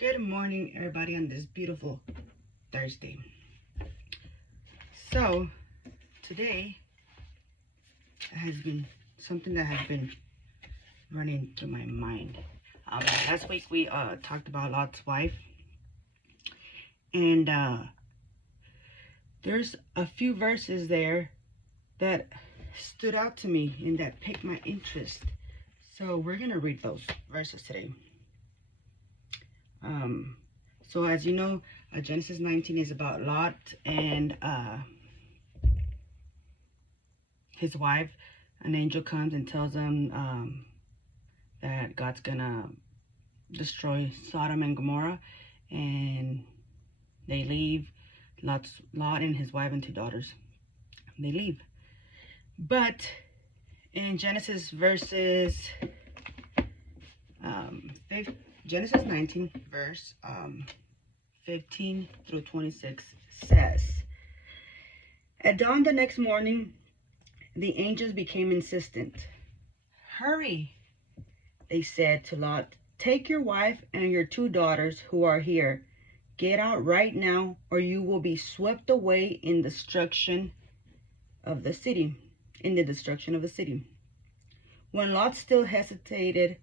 Good morning, everybody, on this beautiful Thursday. So, today has been something that has been running through my mind. Last week we talked about Lot's wife, and there's a few verses there that stood out to me and that piqued my interest. So, we're going to read those verses today. So as you know, Genesis 19 is about Lot and his wife. An angel comes and tells them that God's gonna destroy Sodom and Gomorrah, and they leave. Lot and his wife and two daughters, they leave. But in Genesis Genesis 19 verse 15 through 26 says, at dawn the next morning, the angels became insistent. Hurry, they said to Lot. Take your wife and your two daughters who are here. Get out right now, or you will be swept away in the destruction of the city. When Lot still hesitated,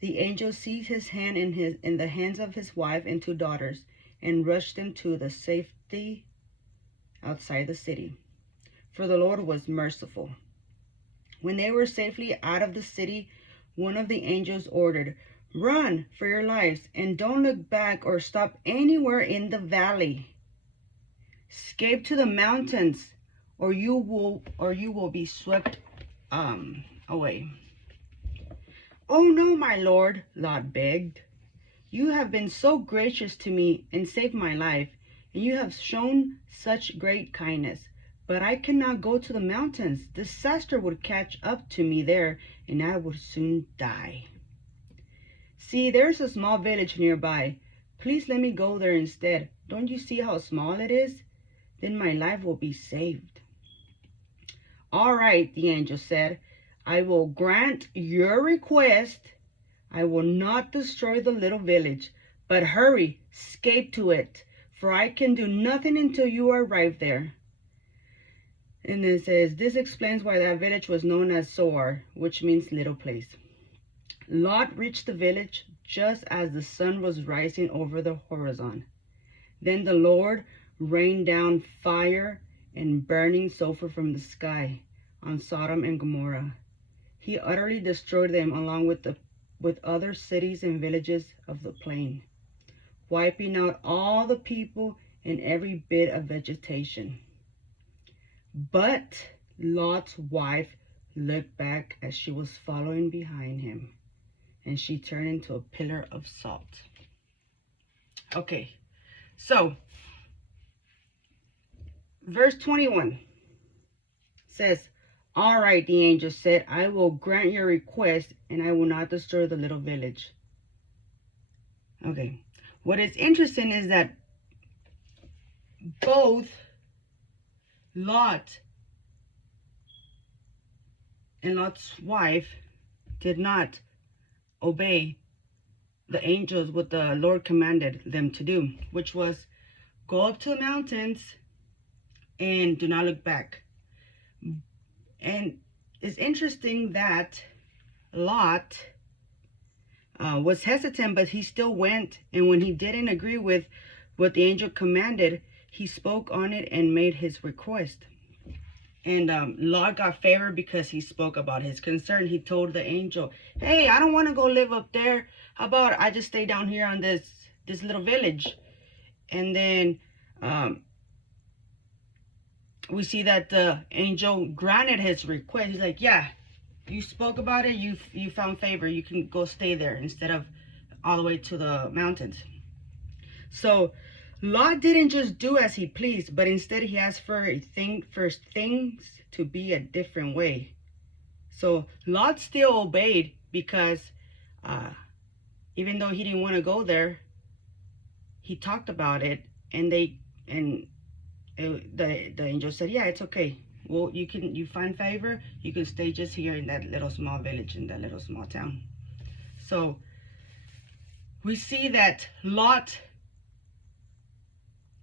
the angel seized his hand in the hands of his wife and two daughters and rushed them to the safety outside the city. For the Lord was merciful. When they were safely out of the city, one of the angels ordered, run for your lives and don't look back or stop anywhere in the valley. Escape to the mountains, or you will be swept away. Oh no, my lord, Lot begged. You have been so gracious to me and saved my life, and you have shown such great kindness. But I cannot go to the mountains. Disaster would catch up to me there, and I would soon die. See, there's a small village nearby. Please let me go there instead. Don't you see how small it is? Then my life will be saved. All right, the angel said. I will grant your request. I will not destroy the little village, but hurry, escape to it, for I can do nothing until you arrive there. And it says, this explains why that village was known as Zoar, which means little place. Lot reached the village just as the sun was rising over the horizon. Then the Lord rained down fire and burning sulfur from the sky on Sodom and Gomorrah. He utterly destroyed them along with other cities and villages of the plain, wiping out all the people and every bit of vegetation. But Lot's wife looked back as she was following behind him, and she turned into a pillar of salt. Okay, so verse 21 says, all right, the angel said, I will grant your request, and I will not destroy the little village. Okay, what is interesting is that both Lot and Lot's wife did not obey the angels what the Lord commanded them to do, which was go up to the mountains and do not look back. And it's interesting that Lot was hesitant, but he still went. And when he didn't agree with what the angel commanded, he spoke on it and made his request. And Lot got favor because he spoke about his concern. He told the angel, hey, I don't want to go live up there. How about I just stay down here on this little village? And then we see that the angel granted his request. He's like, yeah, you spoke about it. You found favor. You can go stay there instead of all the way to the mountains. So Lot didn't just do as he pleased, but instead he asked for things to be a different way. So Lot still obeyed because even though he didn't want to go there, he talked about it, and the angel said, yeah, it's okay. Well, you find favor, you can stay just here in that little small village, in that little small town. So we see that Lot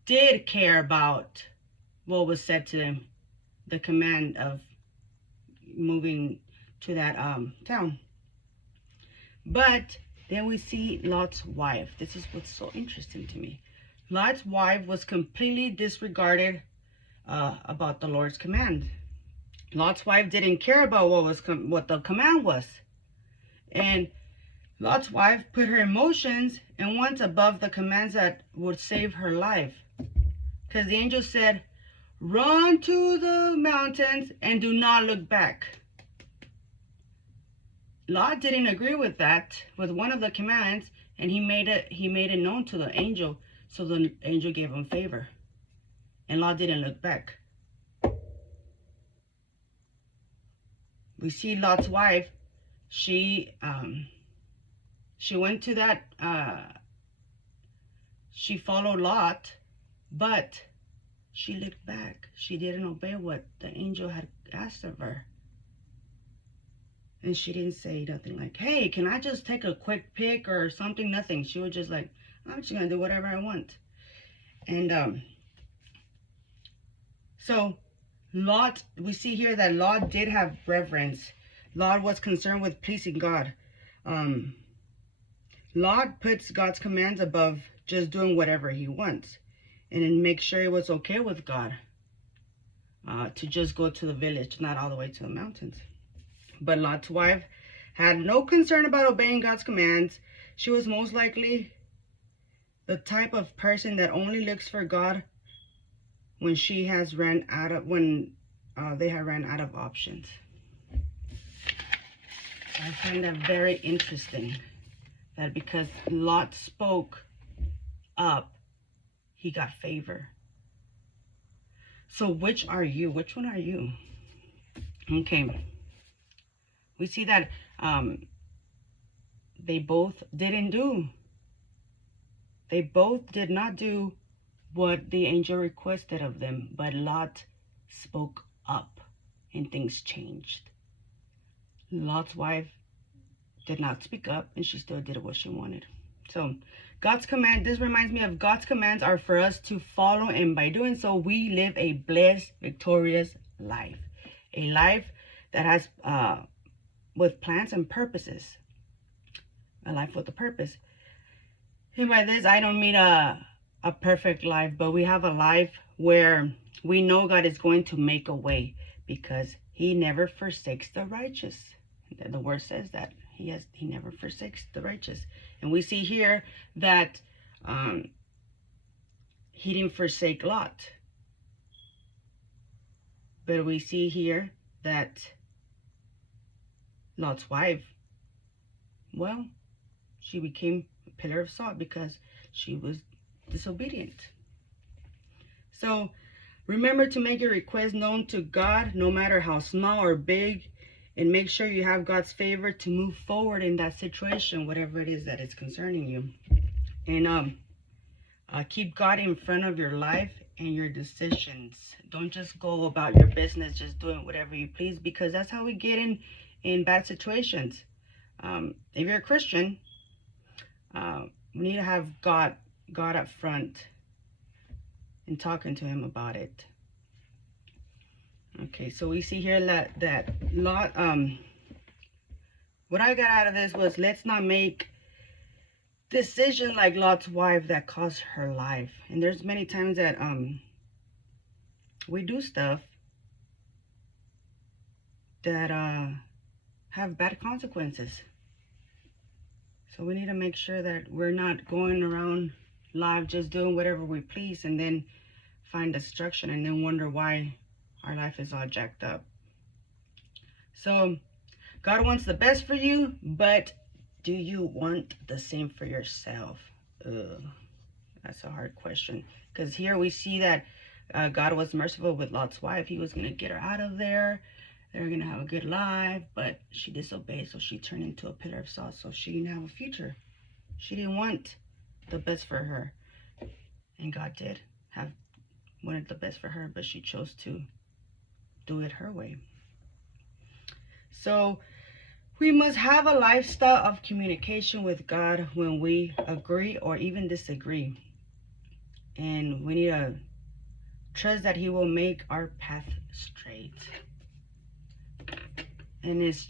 did care about what was said to them, the command of moving to that town. But then we see Lot's wife. This is what's so interesting to me. Lot's wife was completely disregarded about the Lord's command. Lot's wife didn't care about what the command was. And Lot's wife put her emotions and went above the commands that would save her life. Because the angel said, run to the mountains and do not look back. Lot didn't agree with that, with one of the commands, and he made it known to the angel, so the angel gave him favor. And Lot didn't look back. We see Lot's wife, she went to that, she followed Lot, but she looked back. She didn't obey what the angel had asked of her. And she didn't say nothing like, hey, can I just take a quick pic or something? Nothing. She was just like, I'm just going to do whatever I want. And so Lot, we see here that Lot did have reverence. Lot was concerned with pleasing God. Lot puts God's commands above just doing whatever he wants. And then make sure it was okay with God to just go to the village, not all the way to the mountains. But Lot's wife had no concern about obeying God's commands. She was most likely the type of person that only looks for God when they had ran out of options. I find that very interesting, that because Lot spoke up, he got favor. So which are you? Which one are you? Okay. We see that they both did not do what the angel requested of them, but Lot spoke up and things changed. Lot's wife did not speak up, and she still did what she wanted. So God's command, this reminds me of God's commands are for us to follow, and by doing so, we live a blessed, victorious life. A life that has with plans and purposes. A life with a purpose. And by this, I don't mean a perfect life, but we have a life where we know God is going to make a way, because he never forsakes the righteous. The word says that he never forsakes the righteous. And we see here that he didn't forsake Lot. But we see here that Lot's wife, well, she became a pillar of salt because she was disobedient. So remember to make your request known to God, no matter how small or big, and make sure you have God's favor to move forward in that situation, whatever it is that is concerning you. And keep God in front of your life and your decisions. Don't just go about your business just doing whatever you please, because that's how we get in bad situations. If you're a Christian, we need to have God up front and talking to him about it. Okay, so we see here that Lot, what I got out of this was, let's not make decisions like Lot's wife that cost her life. And there's many times that we do stuff that have bad consequences. So we need to make sure that we're not going around life just doing whatever we please and then find destruction and then wonder why our life is all jacked up. So God wants the best for you, but do you want the same for yourself? That's a hard question, because here we see that God was merciful with Lot's wife. He was going to get her out of there. They were going to have a good life, but she disobeyed, so she turned into a pillar of salt, so she didn't have a future. She didn't want the best for her, and God did wanted the best for her, but she chose to do it her way. So We must have a lifestyle of communication with God when we agree or even disagree. And we need to trust that He will make our path straight. And it was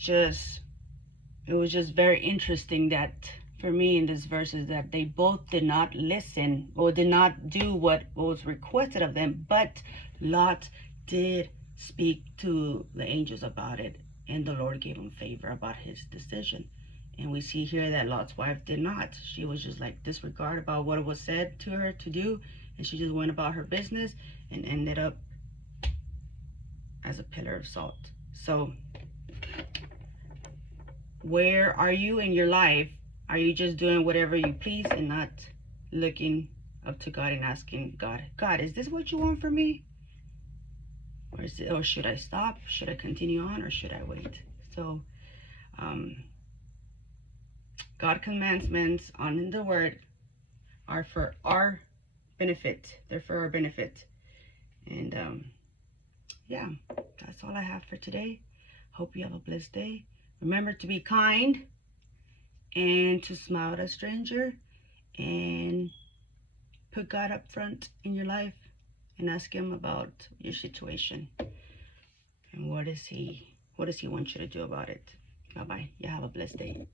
just very interesting that for me in this verse is that they both did not listen or did not do what was requested of them, but Lot did speak to the angels about it, and the Lord gave him favor about his decision. And we see here that Lot's wife did not. She was just like disregard about what was said to her to do, and she just went about her business and ended up as a pillar of salt. So where are you in your life? Are you just doing whatever you please and not looking up to God and asking God, God, is this what you want for me? Or should I stop? Should I continue on, or should I wait? So God commandments on the word are for our benefit. They're for our benefit. And yeah, that's all I have for today. Hope you have a blessed day. Remember to be kind and to smile at a stranger, and put God up front in your life and ask Him about your situation and what does He want you to do about it. Bye bye. You have a blessed day.